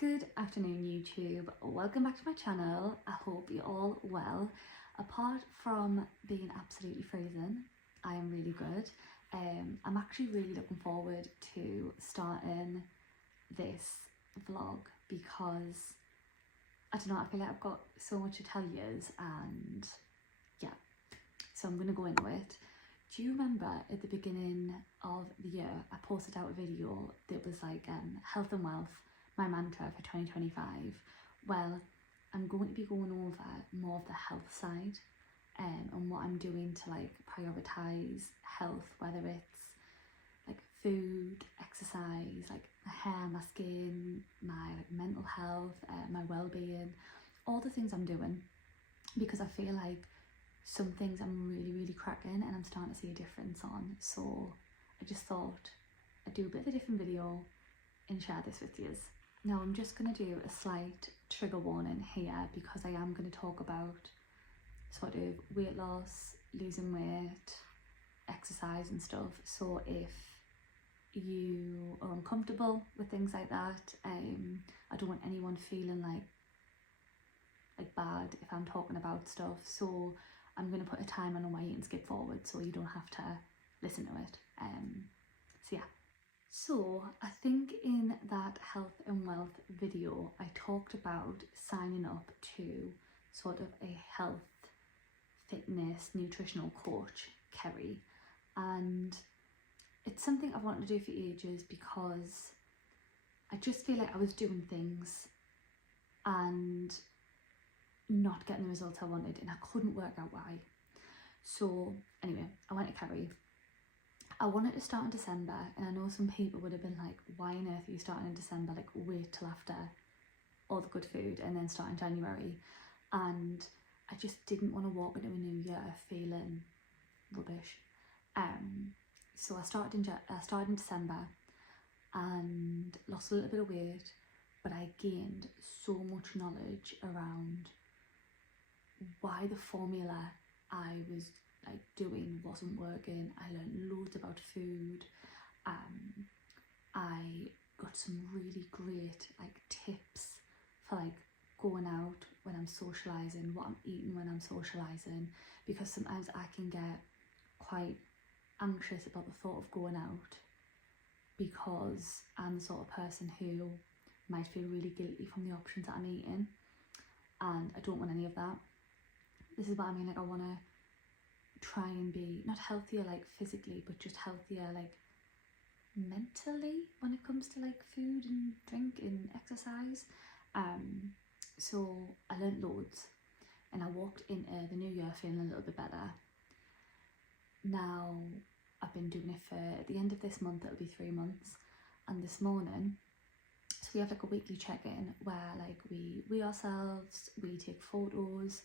Good afternoon YouTube, welcome back to my channel. I hope you're all well. Apart from being absolutely freezing, I am really good. I'm actually really looking forward to starting this vlog because I don't know, I feel like I've got so much to tell you, and yeah, so I'm gonna go into it. Do you remember at the beginning of the year I posted out a video that was like health and wealth, my mantra for 2025? Well, I'm going to be going over more of the health side and what I'm doing to like prioritise health, whether it's like food, exercise, like my hair, my skin, my like mental health, my well-being, all the things I'm doing, because I feel like some things I'm really cracking and I'm starting to see a difference on. So I just thought I'd do a bit of a different video and share this with you. Now I'm just going to do a slight trigger warning here because I am going to talk about sort of weight loss, losing weight, exercise and stuff. So if you are uncomfortable with things like that, I don't want anyone feeling like bad if I'm talking about stuff. So I'm going to put a timer on where you can skip forward so you don't have to listen to it. So yeah. So I think in that health and wealth video I talked about signing up to sort of a health, fitness, nutritional coach, Kerry, and it's something I've wanted to do for ages because I just feel like I was doing things and not getting the results I wanted and I couldn't work out why. So anyway, I went to Kerry. I wanted to start in December, and I know some people would have been like, why on earth are you starting in December? Like, wait till after all the good food and then start in January. And I just didn't want to walk into a new year feeling rubbish. So I started in December and lost a little bit of weight, but I gained so much knowledge around why the formula I was like doing wasn't working. I learned loads about food. I got some really great like tips for like going out when I'm socialising, what I'm eating when I'm socialising, because sometimes I can get quite anxious about the thought of going out because I'm the sort of person who might feel really guilty from the options that I'm eating, and I don't want any of that. This is what I mean, like I want to try and be not healthier like physically, but just healthier like mentally when it comes to like food and drink and exercise. So I learnt loads and I walked into the new year feeling a little bit better. Now I've been doing it for, at the end of this month it'll be 3 months, and this morning, so we have like a weekly check-in where like we weigh ourselves, we take photos,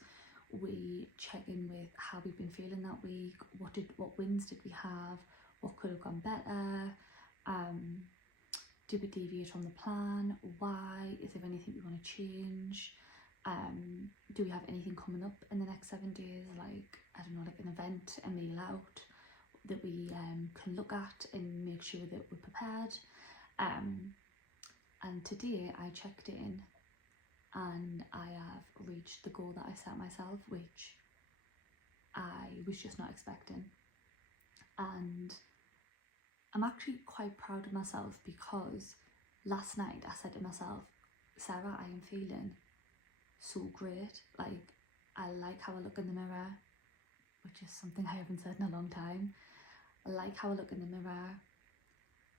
we check in with how we've been feeling that week, what wins did we have, what could have gone better, did we deviate from the plan, why, is there anything we want to change, do we have anything coming up in the next 7 days, like I don't know, like an event, a meal out that we can look at and make sure that we're prepared. And today I checked in and I have reached the goal that I set myself, which I was just not expecting. And I'm actually quite proud of myself because last night I said to myself, Sarah, I am feeling so great. Like, I like how I look in the mirror, which is something I haven't said in a long time. I like how I look in the mirror.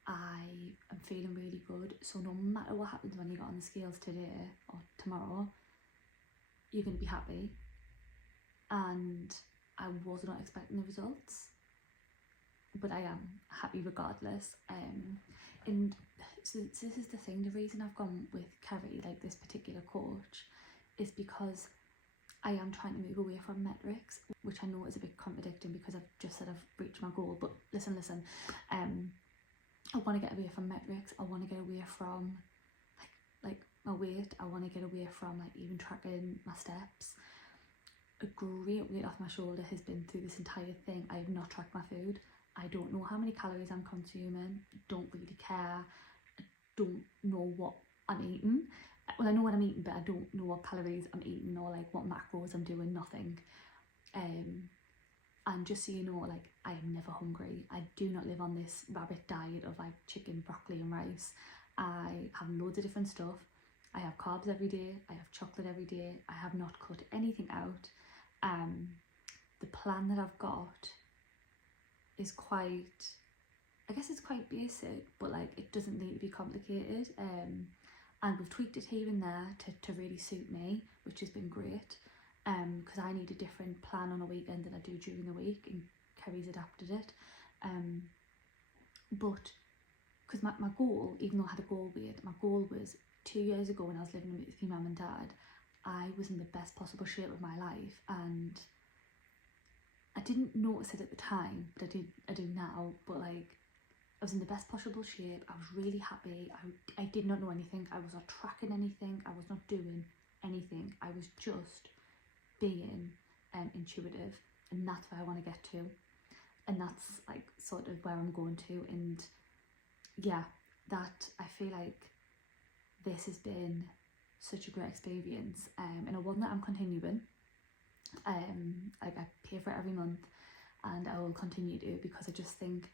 I am feeling really good. So no matter what happens when you get on the scales today or tomorrow, you're going to be happy. And I was not expecting the results, but I am happy regardless. And so this is the thing, the reason I've gone with Kerry, like this particular coach, is because I am trying to move away from metrics, which I know is a bit contradicting because I've just said I've reached my goal, but listen, I want to get away from metrics. I want to get away from like my weight. I want to get away from like even tracking my steps. A great weight off my shoulder has been through this entire thing. I have not tracked my food. I don't know how many calories I'm consuming. Don't really care. I don't know what I'm eating. Well, I know what I'm eating, but I don't know what calories I'm eating or like what macros I'm doing, nothing. And just so you know, like, I am never hungry. I do not live on this rabbit diet of like chicken, broccoli and rice. I have loads of different stuff. I have carbs every day. I have chocolate every day. I have not cut anything out. The plan that I've got is quite, I guess it's quite basic, but like it doesn't need to be complicated. And we've tweaked it here and there to really suit me, which has been great. Because I need a different plan on a weekend than I do during the week, and Kerry's adapted it. But because my goal, even though I had a goal weight, my goal was 2 years ago when I was living with my mum and dad, I was in the best possible shape of my life, and I didn't notice it at the time, but I do now. But like, I was in the best possible shape. I was really happy. I did not know anything. I was not tracking anything. I was not doing anything. I was just being intuitive, and that's where I want to get to, and that's like sort of where I'm going to. And yeah, that I feel like this has been such a great experience, and one that I'm continuing. Like, I pay for it every month, and I will continue to, because I just think,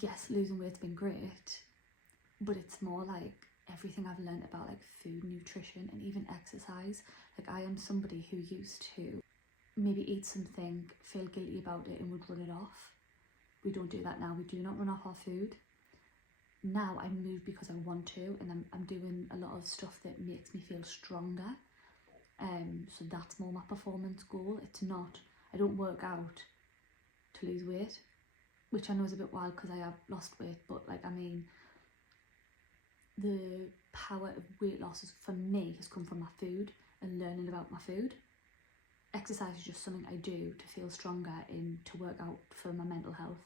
yes, losing weight's been great, but it's more like everything I've learned about like food, nutrition, and even exercise. Like, I am somebody who used to maybe eat something, feel guilty about it, and would run it off. We don't do that now. We do not run off our food. Now I move because I want to, and I'm doing a lot of stuff that makes me feel stronger. So that's more my performance goal. It's not, I don't work out to lose weight, which I know is a bit wild because I have lost weight, but like, I mean, the power of weight loss for me has come from my food and learning about my food. Exercise is just something I do to feel stronger and to work out for my mental health,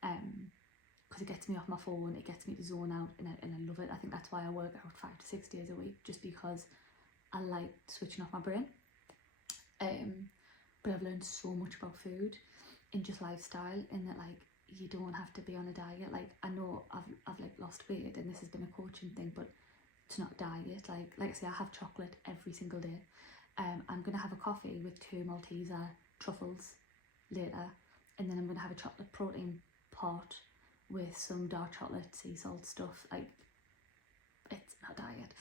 because it gets me off my phone, it gets me to zone out, and I love it. I think that's why I work out 5 to 6 days a week, just because I like switching off my brain. But I've learned so much about food and just lifestyle, and that like, you don't have to be on a diet. Like, I know I've like lost weight, and this has been a coaching thing, but it's not diet. Like I say, I have chocolate every single day. I'm gonna have a coffee with 2 Malteser truffles later, and then I'm gonna have a chocolate protein pot with some dark chocolate sea salt stuff. Like, it's not diet.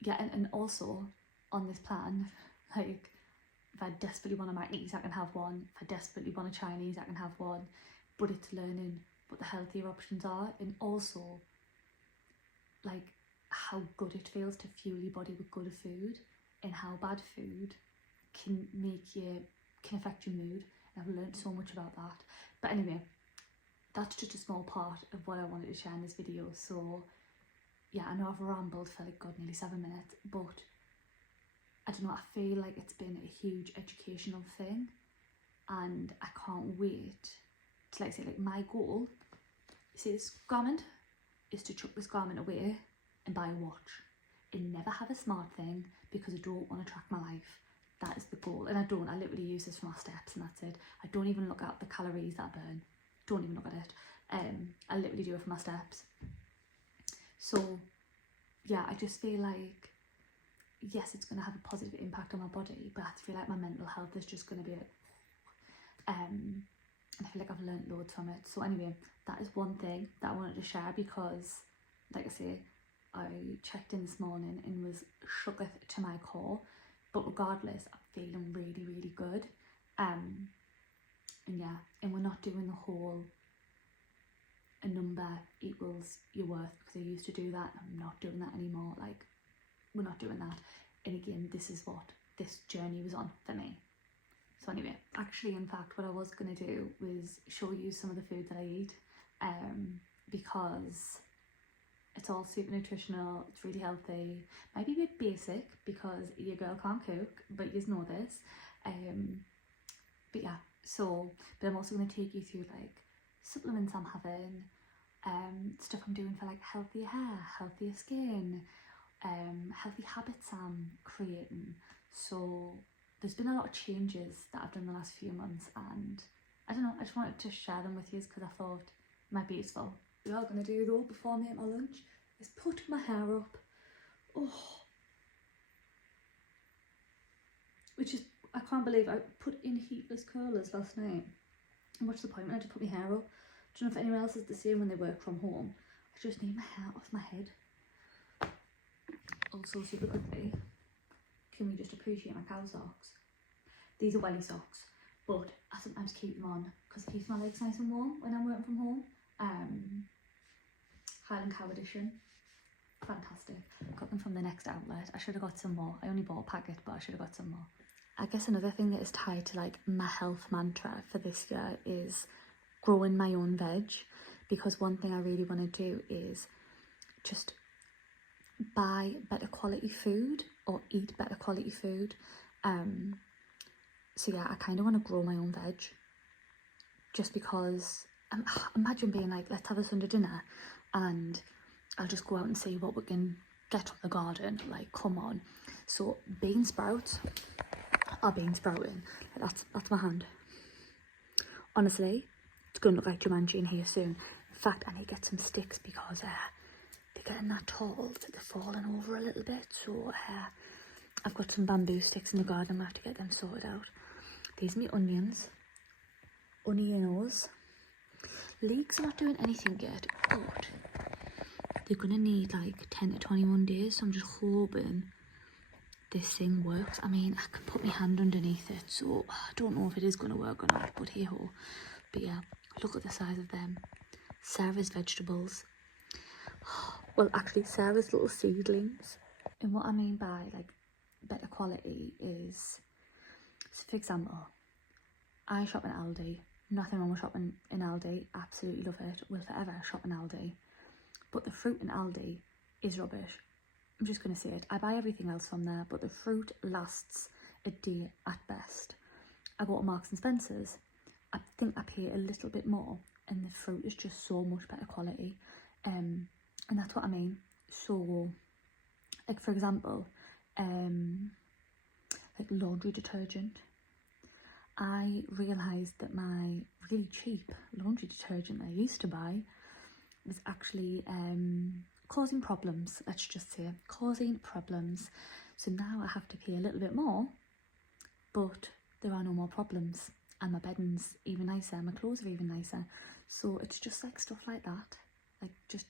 Yeah, and also on this plan, like, if I desperately want a Macanese, I can have one. If I desperately want a Chinese, I can have one. But it's learning what the healthier options are, and also like how good it feels to fuel your body with good food, and how bad food can affect your mood. And I've learned so much about that. But anyway, that's just a small part of what I wanted to share in this video. So yeah, I know I've rambled for like, God, nearly 7 minutes, but I don't know, I feel like it's been a huge educational thing, and I can't wait to, like, say, like, my goal, you see this garment, is to chuck this garment away and buy a watch and never have a smart thing, because I don't want to track my life. That is the goal. And I literally use this for my steps, and that's it. I don't even look at the calories that I burn. Don't even look at it. I literally do it for my steps. So yeah, I just feel like, yes, it's going to have a positive impact on my body, but I feel like my mental health is just going to be and I feel like I've learned loads from it. So anyway, that is one thing that I wanted to share, because like I say, I checked in this morning and was shooketh to my core, but regardless, I'm feeling really, really good. And yeah, and we're not doing the whole a number equals your worth, because I used to do that. I'm not doing that anymore. Like, we're not doing that. And again, this is what this journey was on for me. So anyway, actually, in fact, what I was going to do was show you some of the food that I eat, because it's all super nutritional, it's really healthy, might be a bit basic because your girl can't cook, but you know this. But yeah, but I'm also going to take you through like supplements I'm having, stuff I'm doing for like healthier hair, healthier skin, healthy habits I'm creating. So there's been a lot of changes that I've done the last few months, and I don't know, I just wanted to share them with you because I thought it might be useful. we are going to do though before I make my lunch is put my hair up. Oh, which is, I can't believe I put in heatless curlers last night. And what's the point when I just put my hair up? I don't know if anyone else is the same when they work from home. I just need my hair off my head. Also, super quickly, can we just appreciate my cow socks? These are welly socks, but I sometimes keep them on because it keeps my legs nice and warm when I'm working from home. Highland Cow edition, fantastic. Got them from the Next outlet. I should have got some more. I only bought a packet, but I should have got some more. I guess another thing that is tied to like my health mantra for this year is growing my own veg, because one thing I really want to do is just buy better quality food or eat better quality food. So yeah, I kind of want to grow my own veg, just because imagine being like, let's have a Sunday dinner and I'll just go out and see what we can get from the garden. Like, come on. So bean sprouts are bean sprouting. That's my hand. Honestly, it's going to look like Jumanji in here soon. In fact, I need to get some sticks because they're getting that tall that they're falling over a little bit. So I've got some bamboo sticks in the garden. I have to get them sorted out. These are my onions. Onions. Leeks are not doing anything yet, but they're going to need like 10 to 21 days. So I'm just hoping this thing works. I mean, I can put my hand underneath it, so I don't know if it is going to work or not, but hey ho. But yeah, look at the size of them. Sarah's vegetables. Well, actually, Sarah's little seedlings. And what I mean by like better quality is, so for example, I shop in Aldi. Nothing wrong with shopping in Aldi. Absolutely love it. Will forever shop in Aldi. But the fruit in Aldi is rubbish. I'm just going to say it. I buy everything else from there, but the fruit lasts a day at best. I go to Marks and Spencer's. I think I pay a little bit more, and the fruit is just so much better quality. And that's what I mean. So, like for example, like laundry detergent. I realised that my really cheap laundry detergent I used to buy was actually causing problems. Let's just say causing problems. So now I have to pay a little bit more, but there are no more problems, and my bedding's even nicer, my clothes are even nicer. So it's just like stuff like that, like just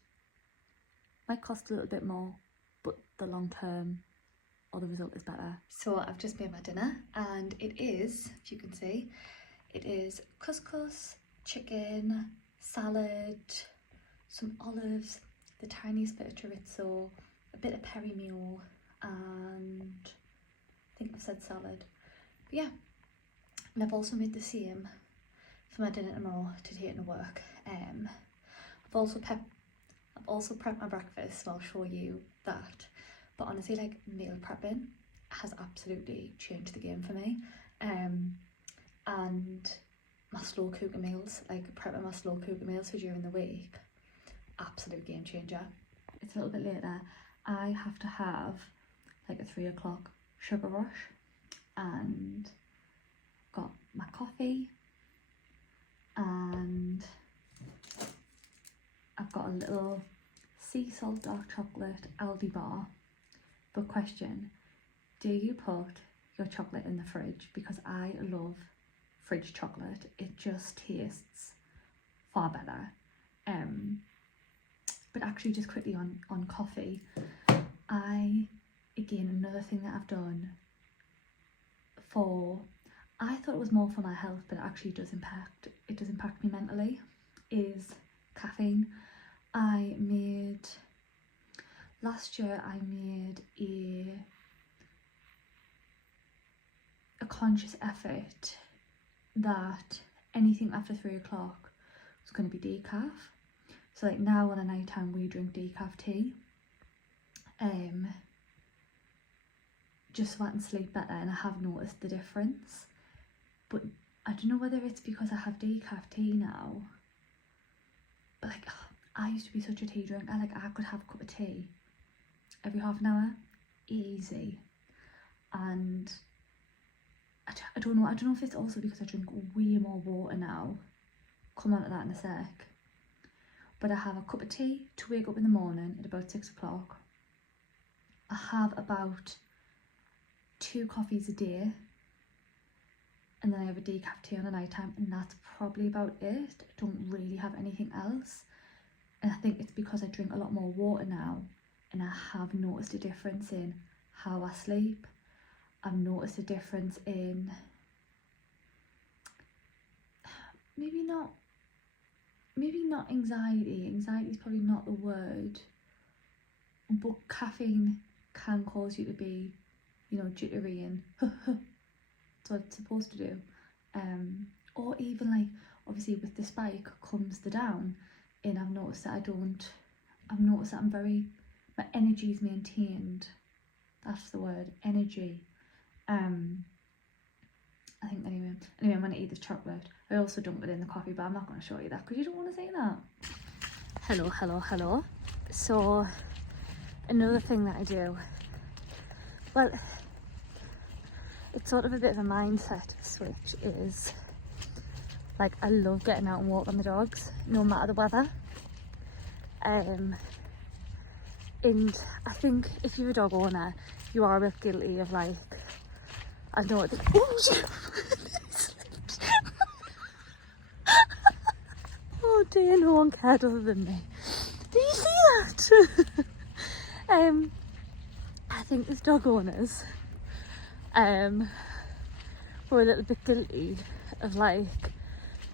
might cost a little bit more, but the long term or the result is better. So I've just made my dinner, and it is, if you can see, it is couscous, chicken, salad, some olives, the tiniest bit of chorizo, a bit of peri meal, and I think I've said salad. But yeah, and I've also made the same for my dinner tomorrow to take to work. I've also prepped my breakfast, so I'll show you that. But honestly, like, meal prepping has absolutely changed the game for me. And my slow cooker meals, like prepping my slow cooker meals for during the week, absolute game changer. It's a little bit later. I have to have like a 3 o'clock sugar rush, and got my coffee, and I've got a little sea salt dark chocolate Aldi bar. But question, do you put your chocolate in the fridge? Because I love fridge chocolate. It just tastes far better. But actually, just quickly on coffee, again, another thing that I've done I thought it was more for my health, but it actually does impact me mentally, is caffeine. Last year I made a conscious effort that anything after 3 o'clock was going to be decaf. So like now on a night time we drink decaf tea, just so I can sleep better, and I have noticed the difference. But I don't know whether it's because I have decaf tea now, but like I used to be such a tea drinker. I could have a cup of tea every half an hour, easy. And I don't know if it's also because I drink way more water now. Come on to that in a sec. but I have a cup of tea to wake up in the morning at about 6 o'clock. I have about 2 coffees a day, and then I have a decaf tea on a night time, and that's probably about it. I don't really have anything else, and I think it's because I drink a lot more water now, and I have noticed a difference in how I sleep. I've noticed a difference in maybe not anxiety is probably not the word, but caffeine can cause you to be, you know, jittery and that's what it's supposed to do. Or even like obviously with the spike comes the down, and I've noticed that my energy is maintained. That's the word, energy. I think anyway, I'm going to eat this chocolate. I also dump it in the coffee, but I'm not going to show you that because you don't want to see that. Hello. So, another thing that I do, well, it's sort of a bit of a mindset switch, is, like, I love getting out and walking the dogs, no matter the weather. And I think if you're a dog owner, you are a bit guilty of, like, I know what oh dear, no one cared other than me. Do you see that? I think as dog owners, we're a little bit guilty of like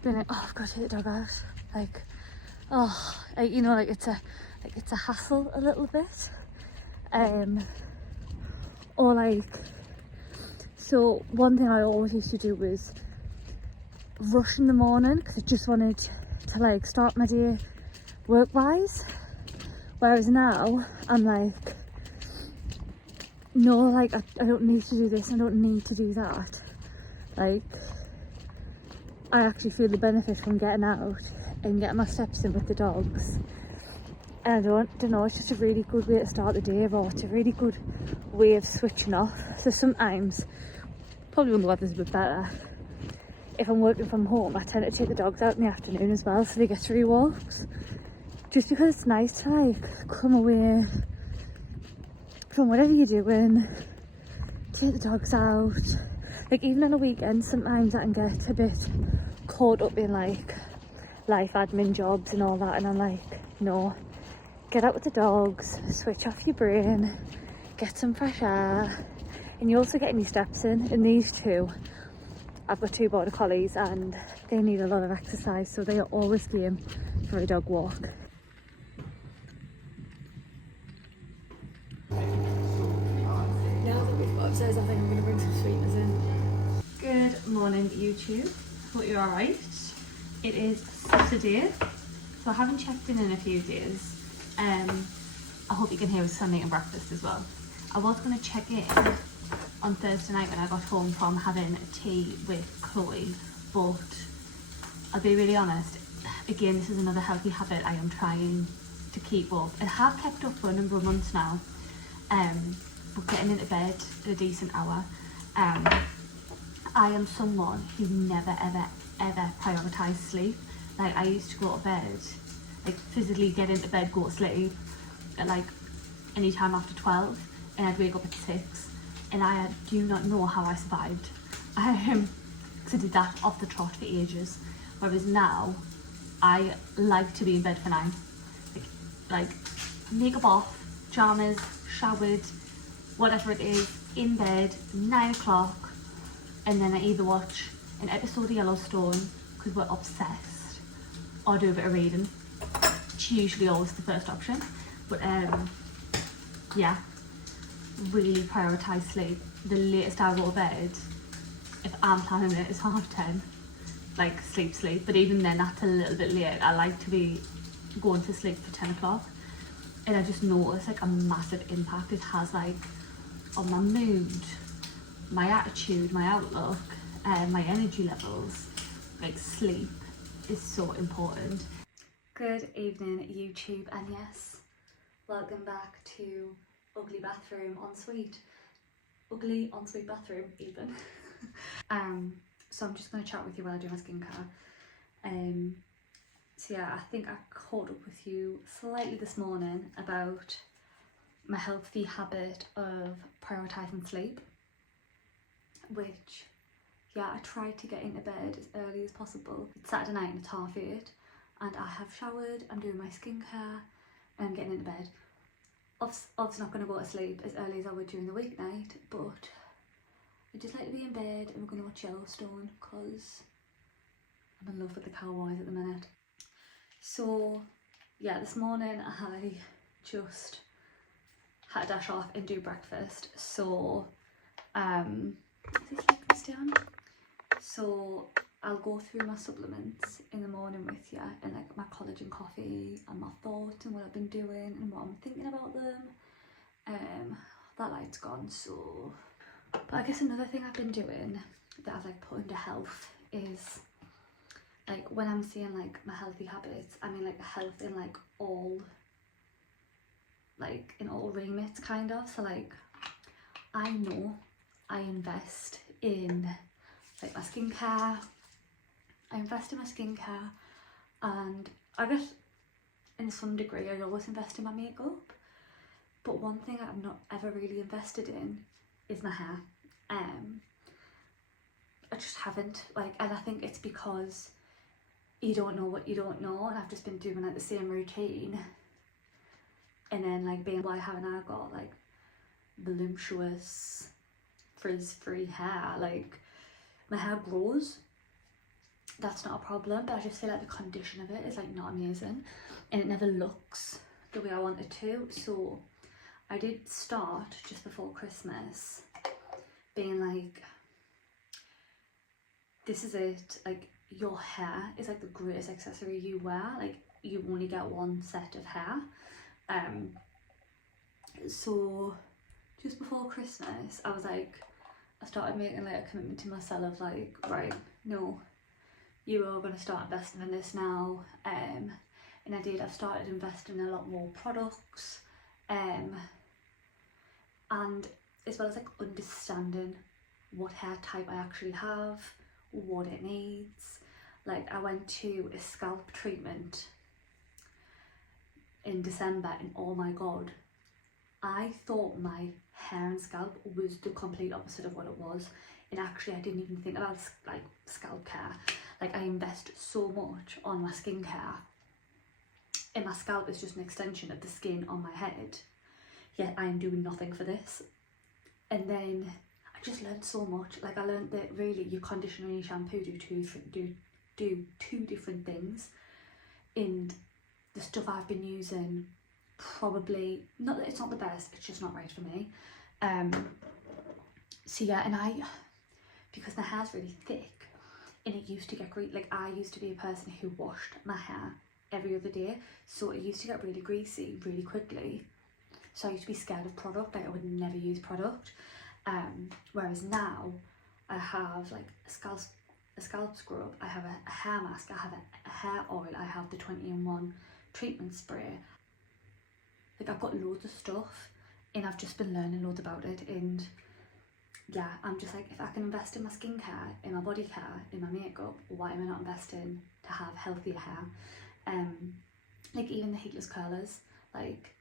being like, oh, I've got to take the dog out. Like, oh, like, you know, like it's a hassle a little bit. Or like, so one thing I always used to do was rush in the morning because I just wanted to like start my day work-wise. Whereas now I'm like, no, like I don't need to do this, I don't need to do that. Like, I actually feel the benefit from getting out and getting my steps in with the dogs. And I don't know, it's just a really good way to start the day, or it's a really good way of switching off. So sometimes, probably when the weather's a bit better, if I'm working from home, I tend to take the dogs out in the afternoon as well, so they get 3 walks. Just because it's nice to like come away from whatever you're doing, take the dogs out. Like even on a weekend, sometimes I can get a bit caught up in like life admin jobs and all that, and I'm like, no, get out with the dogs, switch off your brain, get some fresh air, and you also get any steps in. And these two, I've got 2 border collies and they need a lot of exercise, so they are always game for a dog walk. Now that we've got upstairs, I think I'm going to bring some sweeteners in. Good morning, YouTube. Hope you're alright. It is Saturday, so I haven't checked in a few days. I hope you can hear us Sunday and breakfast as well. I was going to check in on Thursday night when I got home from having tea with Chloe, but I'll be really honest, again, this is another healthy habit I am trying to keep up. I have kept up for a number of months now, but getting into bed at a decent hour. I am someone who never ever prioritised sleep. Like, I used to go to bed, like physically get into bed, go to sleep at like any time after 12, and I'd wake up at 6, and I do not know how I survived. Because I did that off the trot for ages. Whereas now, I like to be in bed for 9. Like makeup off, pyjamas, showered, whatever it is, in bed, 9 o'clock, and then I either watch an episode of Yellowstone, because we're obsessed, or do a bit of reading. It's usually always the first option. But yeah, really prioritise sleep. The latest I go to bed, if I'm planning it, is 10:30. Like sleep. But even then, that's a little bit late. I like to be going to sleep for 10 o'clock. And I just notice like a massive impact it has like on my mood, my attitude, my outlook, my energy levels. Like sleep is so important. Good evening, YouTube, and yes, welcome back to Ugly Bathroom Ensuite. Ugly Ensuite Bathroom even. So I'm just going to chat with you while I do my skincare. So yeah, I think I caught up with you slightly this morning about my healthy habit of prioritising sleep, which, yeah, I tried to get into bed as early as possible. It's Saturday night and it's 8:30 and I have showered, I'm doing my skincare and I'm getting into bed. Obviously not going to go to sleep as early as I would during the weeknight, but I just like to be in bed and we're going to watch Yellowstone because I'm in love with the cowboys at the minute. So yeah, this morning I just had to dash off and do breakfast. So is this like Christian? So I'll go through my supplements in the morning with you, and like my collagen coffee and my thoughts and what I've been doing and what I'm thinking about them. That light's gone, so. But I guess another thing I've been doing that I've like put into health is like when I'm saying like my healthy habits, I mean like health in like all, like in all remits kind of. So like I know I invest in like my skincare, I invest in my skincare, and I guess in some degree I always invest in my makeup, but one thing I'm not ever really invested in is my hair. I just haven't, like, and I think it's because you don't know what you don't know, and I've just been doing like the same routine, and then like being, why haven't I got like voluptuous frizz-free hair? Like my hair grows, that's not a problem, but I just feel like the condition of it is like not amazing and it never looks the way I want it to. So I did start just before Christmas being like, this is it, like your hair is like the greatest accessory you wear, like you only get one set of hair. So just before Christmas I was like, I started making like a commitment to myself of like, right, no, you are going to start investing in this now. And I did. I've started investing in a lot more products, and as well as like understanding what hair type I actually have, what it needs. Like I went to a scalp treatment in December and oh my god, I thought my hair and scalp was the complete opposite of what it was, and actually I didn't even think about like scalp care. Like I invest so much on my skincare and my scalp is just an extension of the skin on my head, yet I am doing nothing for this. And then I just learned so much. Like I learned that really your conditioner and your shampoo do two different things, and the stuff I've been using, probably not that it's not the best, it's just not right for me. So yeah, and because my hair's really thick and it used to get greasy, like I used to be a person who washed my hair every other day, so it used to get really greasy really quickly, so I used to be scared of product, like I would never use product. Whereas now I have like a scalp scrub, I have a hair mask, I have a hair oil, I have the 20-in-1 treatment spray. Like I've got loads of stuff and I've just been learning loads about it, and yeah, I'm just like, if I can invest in my skincare, in my body care, in my makeup, why am I not investing to have healthier hair? Like even the heatless curlers, like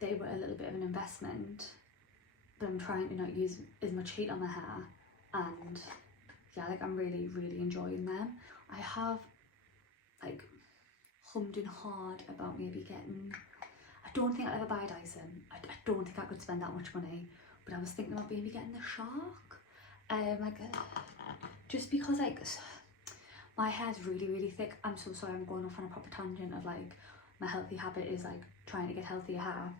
they were a little bit of an investment, but I'm trying to not use as much heat on my hair, and yeah, like I'm really enjoying them. I have like hummed and hawed about maybe getting, I don't think I'll ever buy Dyson, I don't think I could spend that much money, but I was thinking about maybe getting the Shark, just because like my hair's really thick. I'm so sorry, I'm going off on a proper tangent of like my healthy habit is like trying to get healthier hair,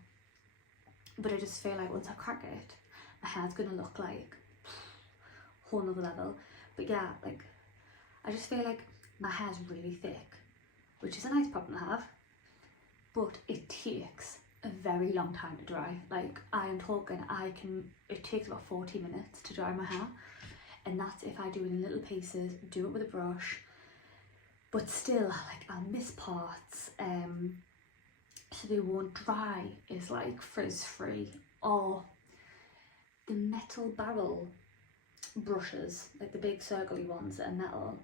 but I just feel like once I crack it, my hair's gonna look like a whole nother level. But yeah, like I just feel like my hair's really thick, which is a nice problem to have, but it takes a very long time to dry. Like I am talking, it takes about 40 minutes to dry my hair, and that's if I do it in little pieces, do it with a brush, but still like I'll miss parts, so they won't dry as like frizz-free. Or the metal barrel brushes, like the big circly ones that are metal,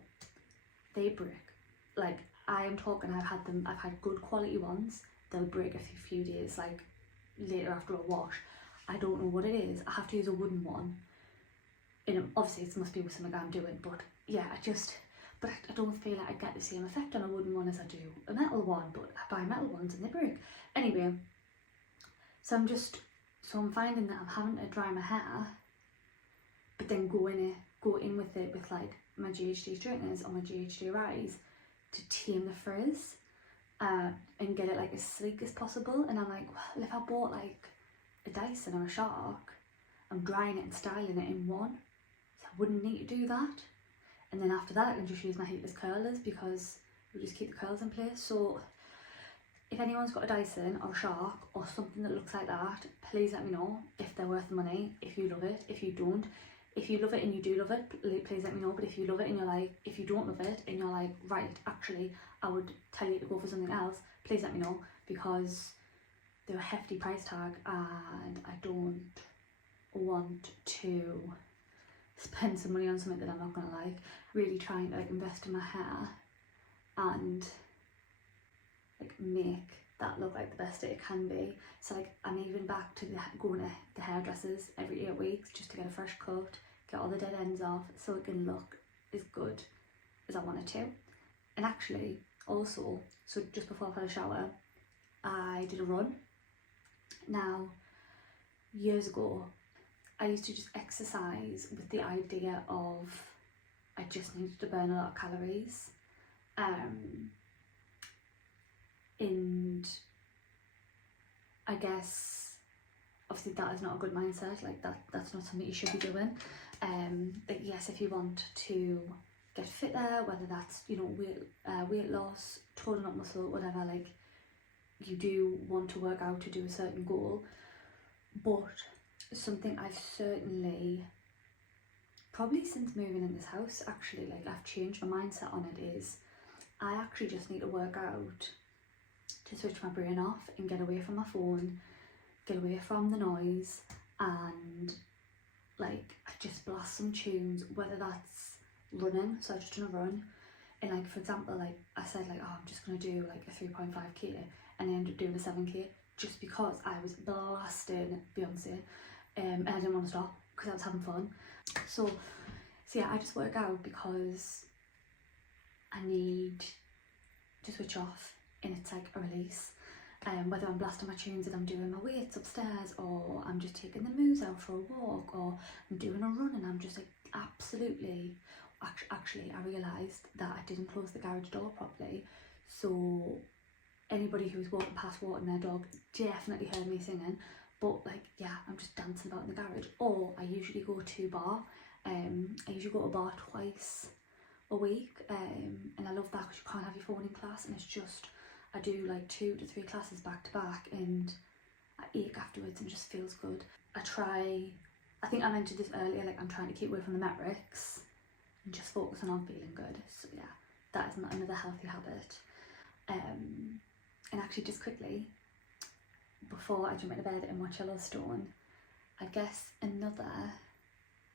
they break. Like I am talking, I've had good quality ones, they'll break after a few days, like later after a wash. I don't know what it is. I have to use a wooden one. And obviously it must be with something I'm doing, but yeah, but I don't feel like I get the same effect on a wooden one as I do a metal one, but I buy metal ones and they break. Anyway, so I'm finding that I'm having to dry my hair, but then go in with it with like my GHD straighteners or my GHD Rise to tame the frizz and get it like as sleek as possible. And I'm like, well, if I bought like a Dyson or a Shark, I'm drying it and styling it in one, so I wouldn't need to do that. And then after that I can just use my heatless curlers because we just keep the curls in place. So if anyone's got a Dyson or a Shark or something that looks like that, please let me know if they're worth the money, if you love it, if you don't. If you love it and you do love it, please let me know. But if you love it and you're like, if you don't love it and you're like, right, actually, I would tell you to go for something else, please let me know, because they're a hefty price tag and I don't want to spend some money on something that I'm not going to like. Really trying to like invest in my hair and like make that look like the best that it can be. So like I'm even back to going to the hairdressers every 8 weeks just to get a fresh cut, get all the dead ends off so it can look as good as I want it to. And actually also, so just before I've had a shower, I did a run. Now, years ago, I used to just exercise with the idea of I just needed to burn a lot of calories. And I guess obviously that is not a good mindset, like that's not something you should be doing. Like yes, if you want to get fitter, whether that's, you know, weight loss, toning up muscle, whatever, like you do want to work out to do a certain goal. But something I've certainly, probably since moving in this house actually, like I've changed my mindset on it, is I actually just need to work out to switch my brain off and get away from my phone, get away from the noise, and like I just blast some tunes, whether that's running, so I've just done a run, and like for example, like I said like, oh, I'm just gonna do like a 3.5k, and I ended up doing a 7k just because I was blasting Beyonce, and I didn't want to stop because I was having fun. So yeah, I just work out because I need to switch off, and it's like a release. Whether I'm blasting my tunes and I'm doing my weights upstairs, or I'm just taking the moose out for a walk, or I'm doing a run and I'm just like absolutely, actually I realised that I didn't close the garage door properly, so anybody who's walking past walking their dog definitely heard me singing. But like yeah, I'm just dancing about in the garage. Or I usually go to bar. I usually go to a bar twice a week, and I love that because you can't have your phone in class, and it's just, I do like 2 to 3 classes back to back and I ache afterwards and it just feels good. I think I mentioned this earlier, like I'm trying to keep away from the metrics and just focusing on feeling good. So yeah, that is another healthy habit. And actually just quickly, before I jump into bed and watch Yellowstone, I guess another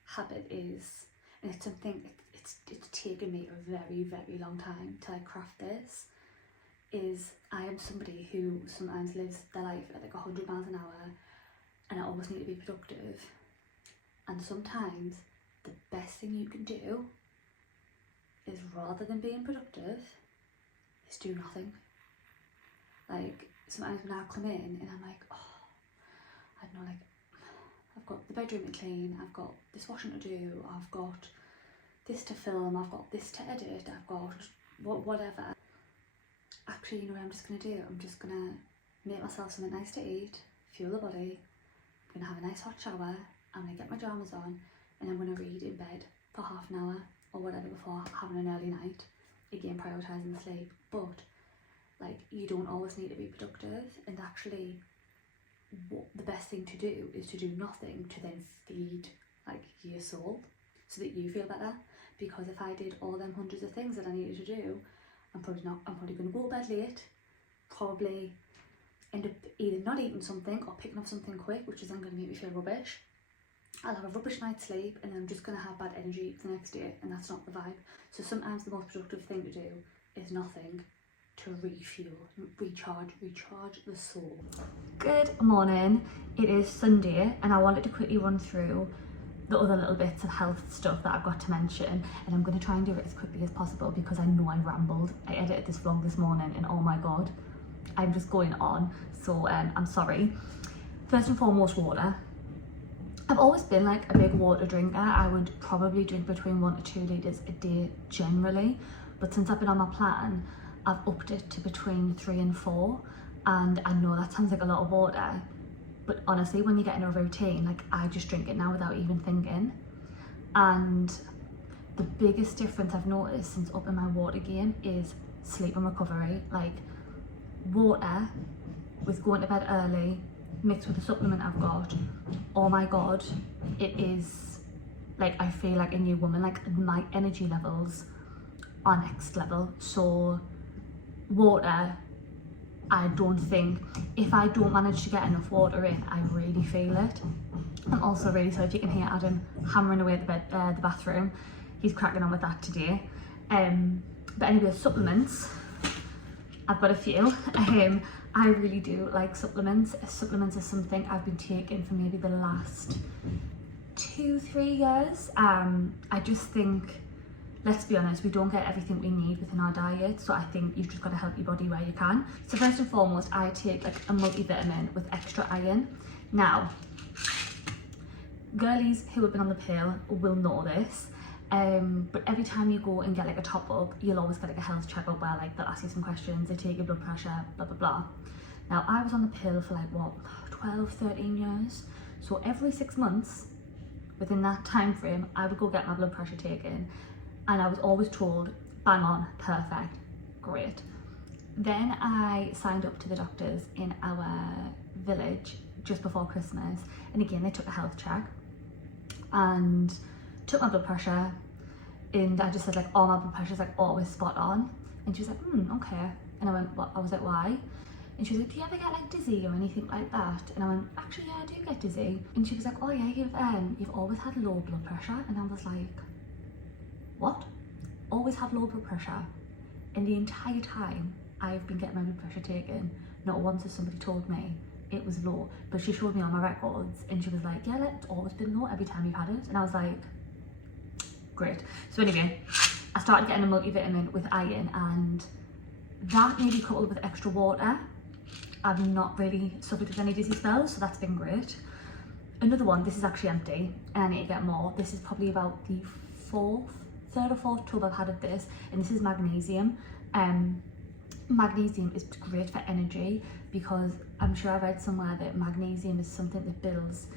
habit is, and it's something, it's taken me a very, very long time to like craft this, is I am somebody who sometimes lives their life at like 100 miles an hour, and I always need to be productive. And sometimes the best thing you can do is, rather than being productive, is do nothing. Like sometimes when I come in and I'm like, oh, I don't know, like I've got the bedroom to clean, I've got this washing to do, I've got this to film, I've got this to edit, I've got whatever. Actually, you know what I'm just going to do? I'm just going to make myself something nice to eat, fuel the body, I'm going to have a nice hot shower, I'm going to get my pyjamas on, and I'm going to read in bed for half an hour or whatever before having an early night. Again, prioritising the sleep. But like, you don't always need to be productive, and actually what the best thing to do is to do nothing, to then feed like your soul so that you feel better. Because if I did all them hundreds of things that I needed to do, I'm probably going to go to bed late, probably end up either not eating something or picking up something quick, which is then going to make me feel rubbish. I'll have a rubbish night's sleep, and then I'm just going to have bad energy the next day, and that's not the vibe. So sometimes the most productive thing to do is nothing, to refuel, recharge the soul. Good morning, it is Sunday and I wanted to quickly run through the other little bits of health stuff that I've got to mention, and I'm going to try and do it as quickly as possible because I know I rambled. I edited this vlog this morning and oh my god, I'm just going on, so I'm sorry. First and foremost, water. I've always been like a big water drinker. I would probably drink between 1 to 2 litres a day generally, but since I've been on my plan, I've upped it to between 3 and 4, and I know that sounds like a lot of water, but honestly, when you get in a routine, like I just drink it now without even thinking. And the biggest difference I've noticed since upping my water game is sleep and recovery. Like water with going to bed early mixed with the supplement I've got, oh my god, it is like I feel like a new woman. Like my energy levels are next level. So water, I don't think, if I don't manage to get enough water in, I really feel it. I'm also really sorry if you can hear Adam hammering away at the bathroom. He's cracking on with that today. But anyway, supplements, I've got a few. I really do like supplements. Supplements is something I've been taking for maybe the last 2-3 years. I just think, let's be honest, we don't get everything we need within our diet, so I think you've just got to help your body where you can. So first and foremost, I take like a multivitamin with extra iron. Now, girlies who have been on the pill will know this, but every time you go and get like a top up, you'll always get like a health checkup where like they'll ask you some questions, they take your blood pressure, blah blah blah. Now I was on the pill for like what, 12-13 years, so every 6 months within that time frame I would go get my blood pressure taken, and I was always told bang on, perfect, great. Then I signed up to the doctors in our village just before Christmas, and again they took a health check and took my blood pressure, and I just said like, oh, my blood pressure's like always spot on, and she was like, okay. And I went, what? I was like, why? And she was like, do you ever get like dizzy or anything like that? And I went, actually yeah, I do get dizzy. And she was like, oh yeah, you've always had low blood pressure. And I was like, what? Always had low blood pressure? And the entire time I've been getting my blood pressure taken, not once has somebody told me it was low. But she showed me on my records and she was like, yeah, it's always been low every time you've had it. And I was like, great. So anyway, I started getting a multivitamin with iron, and that maybe coupled with extra water, I've not really suffered with any dizzy spells, so that's been great. Another one, this is actually empty and I need to get more. This is probably about the third or fourth tube I've had of this, and this is magnesium. Magnesium is great for energy because I'm sure I read somewhere that magnesium is something that builds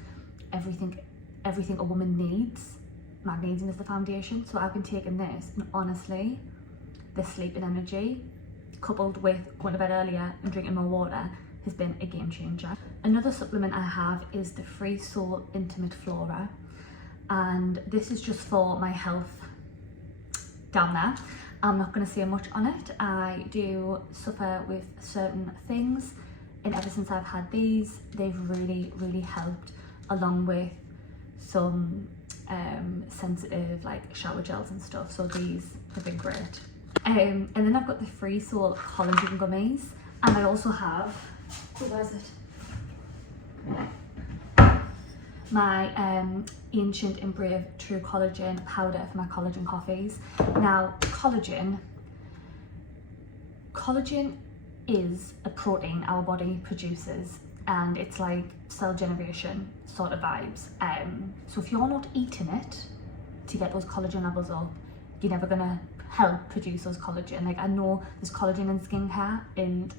everything a woman needs. Magnesium is the foundation. So I've been taking this, and honestly, the sleep and energy coupled with going to bed earlier and drinking more water has been a game changer. Another supplement I have is the Free Soul Intimate Flora, and this is just for my health down there. I'm not going to say much on it. I do suffer with certain things, and ever since I've had these, they've really helped, along with some sensitive like shower gels and stuff. So these have been great. And then I've got the Free Soul collagen gummies, and I also have, where is it? My Ancient and Brave True Collagen powder for my collagen coffees. Now, collagen is a protein our body produces, and it's like cell generation sort of vibes. So if you're not eating it to get those collagen levels up, you're never gonna help produce those collagen. Like I know there's collagen in skincare and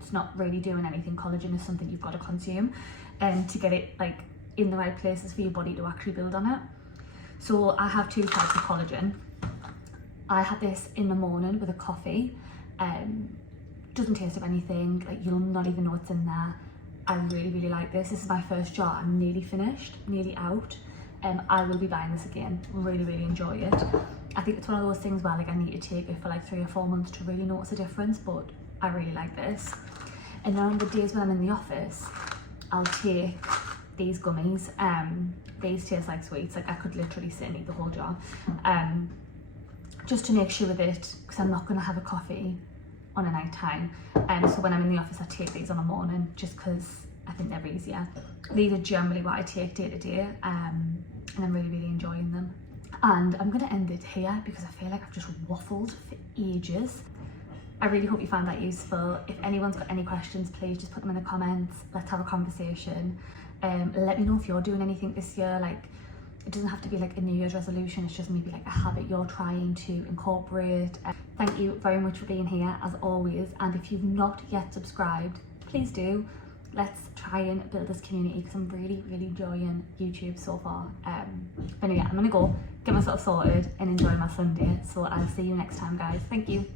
it's not really doing anything. Collagen is something you've got to consume to get it like in the right places for your body to actually build on it. So I have 2 types of collagen. I had this in the morning with a coffee. Doesn't taste of anything, like you'll not even know what's in there. I really like this. This is my first jar. I'm nearly finished, nearly out. I will be buying this again. Really enjoy it. I think it's one of those things where like I need to take it for like 3 or 4 months to really notice a difference, but I really like this. And then on the days when I'm in the office, I'll take these gummies. These taste like sweets. Like I could literally sit and eat the whole jar. Just to make sure with it, because I'm not going to have a coffee on a night time. So when I'm in the office, I take these on a morning just because I think they're easier. These are generally what I take day to day, and I'm really enjoying them. And I'm going to end it here because I feel like I've just waffled for ages. I really hope you found that useful. If anyone's got any questions, please just put them in the comments. Let's have a conversation. Let me know if you're doing anything this year. Like, it doesn't have to be like a New Year's resolution, it's just maybe like a habit you're trying to incorporate. Thank you very much for being here as always, and if you've not yet subscribed, please do. Let's try and build this community because I'm really enjoying YouTube so far. But anyway, I'm gonna go get myself sorted and enjoy my Sunday, so I'll see you next time, guys. Thank you.